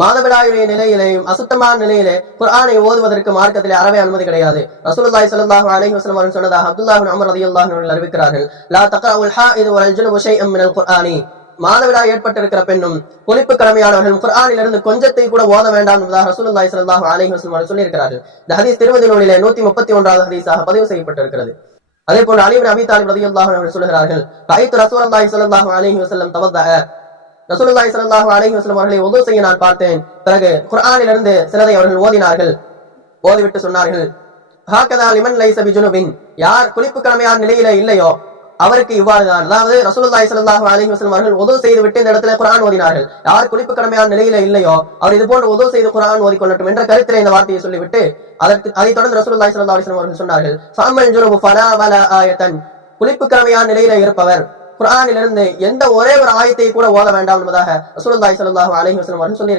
மாதவிடாயுடைய நிலையிலேயும் அசுத்தமான நிலையிலே குர்ஆனை ஓதுவதற்கு மார்க்கத்திலே அறவே அனுமதி கிடையாது. ரசூலுல்லாஹி ஸல்லல்லாஹு அலைஹி வஸல்லம் அவர்கள் சொன்னதாக அப்துல்லாஹ் இப்னு உமர் ரலியல்லாஹு அன்ஹு அவர்கள் அறிவிக்கிறார்கள், லா தக்ரவுல் ஹாயிது வல் ஜுனுபு ஷைஅம் மினல் குர்ஆனி. மாதவிடாய் ஏற்பட்டிருக்கிற பெண்ணும் குளிப்பு கடமையானவர்கள் குர்ஆனிலிருந்து கொஞ்சத்தை கூட ஓத வேண்டாம் என்பதாக ரசூலுல்லாஹி ஸல்லல்லாஹு அலைஹி வஸல்லம் அவர்கள் சொல்லியிருக்கிறார்கள். இந்த ஹதீஸ் திருமதி நூலிலே 131வது ஹதீஸாக பதிவு செய்யப்பட்டிருக்கிறது. அதே போன்று அலி இப்னு அபீ தாலிப் ரலியல்லாஹு அன்ஹு அவர்கள் சொல்கிறார்கள், ரஅய்து ரசூலுல்லாஹி ஸல்லல்லாஹு அலைஹி வஸல்லம் தவத்தஅ. ரசூலுல்லாஹி ஸல்லல்லாஹு அலைஹி வஸல்லம் அவர்களை வுது செய்ய நான் பார்த்தேன். பிறகு குர்ஆனிலிருந்து சிலதை அவர்கள் ஓதினார்கள். ஓதிவிட்டு சொன்னார்கள், ஹாகதா லிமன் லைஸ பிஜுனுபின். யார் குளிப்பு கடமையான நிலையில இல்லையோ அவருக்கு இவ்வாறுதான். அதாவது ரசூலுல்லாஹி ஸல்லல்லாஹு அலைஹி வஸல்லம் அவர்கள் வுது செய்து விட்டு இந்த இடத்துல குர்ஆன் ஓதினார்கள். யார் குளிப்பு கடமையான நிலையில இல்லையோ அவர் இது போன்று வுது செய்து குர்ஆன் ஓதிக்கொள்ளட்டும் என்ற கருத்திலே இந்த வார்த்தையை சொல்லிவிட்டு அதைத் தொடர்ந்து ரசூலுல்லாஹி ஸல்லல்லாஹு அலைஹி வஸல்லம் அவர்கள் சொன்னார்கள், ஃபஅமல் ஜுனுபு ஃபலா வலா ஆயத்தன். குளிப்பு கடமையான நிலையில இருப்பவர் குர்ஆனிலிருந்து எந்த ஒரே ஒரு ஆயத்தை கூட ஓத வேண்டாம் என்பதாக ரசூலுல்லாஹி ஸல்லல்லாஹு அலைஹி வஸல்லம் அவர்கள் சொல்லி